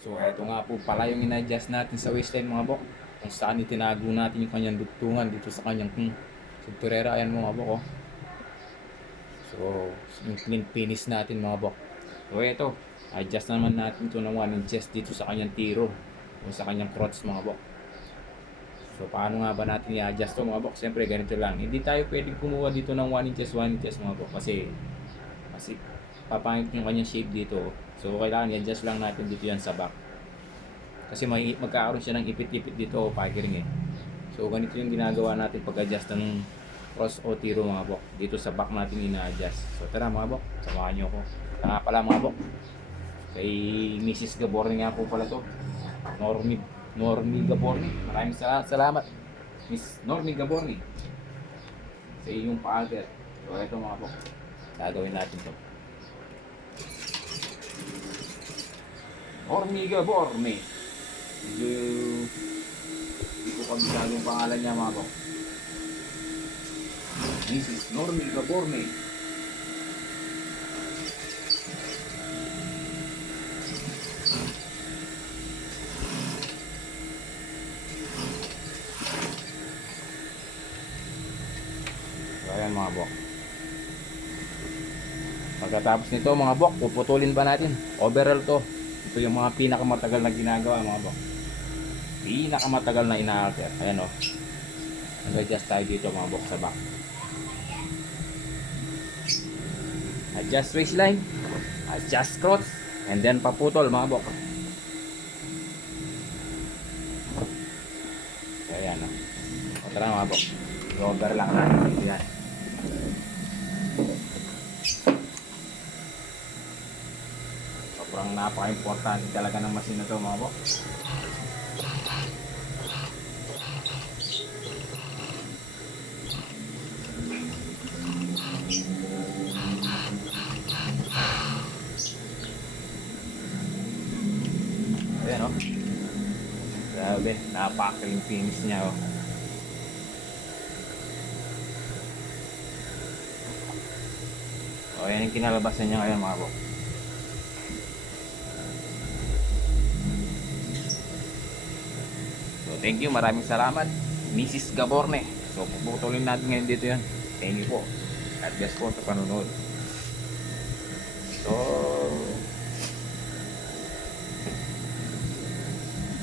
So eto nga po pala yung in-adjust natin sa waistline mga bok. Kung saan itinago natin yung kanyang dugtungan dito sa kanyang subturera. Ayan mga bok oh. So yung clean finish natin mga bok. So eto, adjust naman natin ito ng 1 inches dito sa kanyang tiro o sa kanyang crotch mga bok. So paano nga ba natin i-adjust to mga bok? Siyempre ganito lang. Hindi tayo pwedeng kumuha dito ng 1 inches mga bok kasi papangit yung kanyang shape dito. So kailangan i-adjust lang natin dito yan sa back. Kasi magkakaroon siya ng ipit-ipit dito o packering eh. So ganito yung ginagawa natin pag-adjust ng cross o tiro mga bok. Dito sa back natin ina-adjust. So tara mga bok, samahan nyo ako. Nga pala mga bok, kay Mrs. Gaborni nga po pala to. Normi Gaborni. Maraming salamat Miss Normi Gaborni sa iyong pa-order. So ito mga bok, gagawin natin to. Normi Gaborni. Hindi ko kabisado yung pangalan niya mga bok. Mrs. Normi Gaborni. So ayan mga bok. Pagkatapos nito mga bok, puputulin pa natin. Overall to. Ito yung mga pinakamatagal na ginagawa mga bok. Pinakamatagal na ina-alter. Ayan o. Nag-adjust tayo dito mga bok sa back. Adjust waistline. Adjust crotch. And then paputol mga bok. Ayan o. Tara mga bok. Over lang natin. Ayan. Sobrang napaka-importante talaga ng machine na to mga bok. Ayan o. Grabe, napaka-clean finish niya o. O yan yung kinalabasan niya ngayon mga bok. So thank you, maraming salamat Mrs. Gaborne. So puputulin natin ngayon dito yan. Thank you po. God bless po sa panunod. So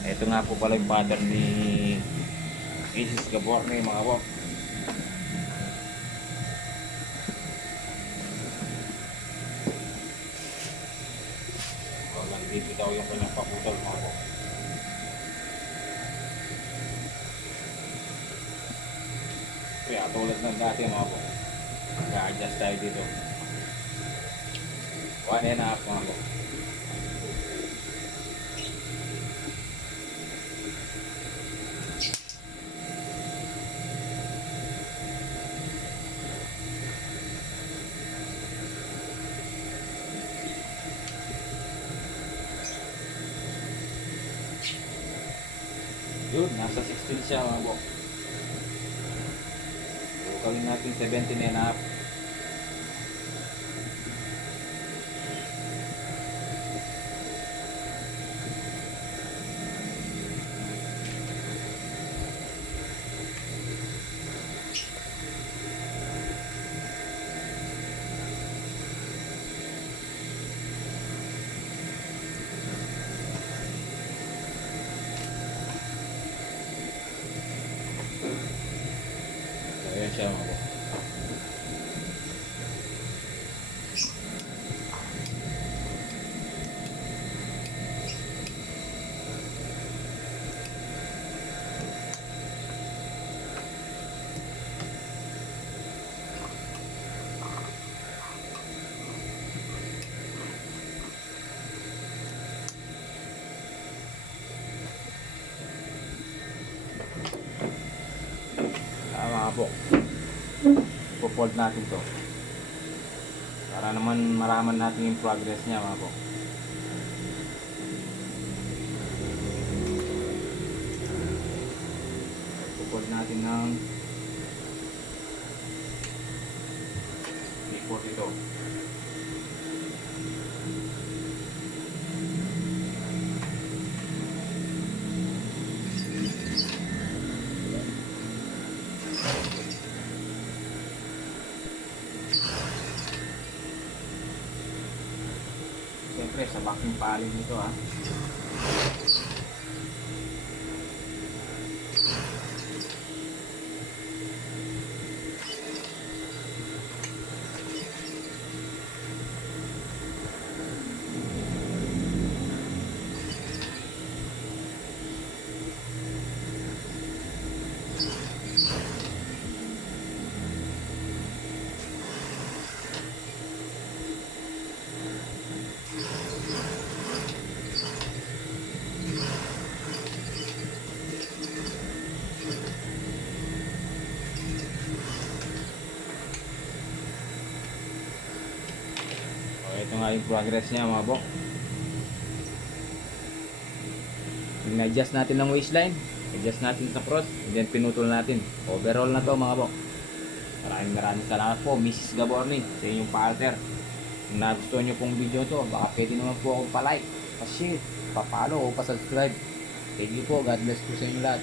eto nga po pala yung pattern ni Mrs. Gaborne mga bok. So nandito daw yung kanyang paputol mga bok. Kaya tulad ng dati mga bok, nag-adjust tayo dito 1.5 mga bok. Yun, nasa 16 siya mga bok. So gawin natin 17.5. So ayan siya mga bok. Mga bok, ipo-fold natin to para naman maraman natin yung progress niya mga bok. Ipo-fold natin ng before ito. vacuum paling nito ha. Ito nga yung progress niya mga bok. Na-adjust natin ng waistline, adjust natin sa cross, and then pinutol natin. Overall na to mga bok. Maraming salamat po Mrs. Gaborni sa inyong pa-alter. Kung nagustuhan nyo pong video to, baka pwede naman po akong pa-like, pa-share, pa-follow o pa-subscribe. Thank you po, God bless po sa inyo lahat.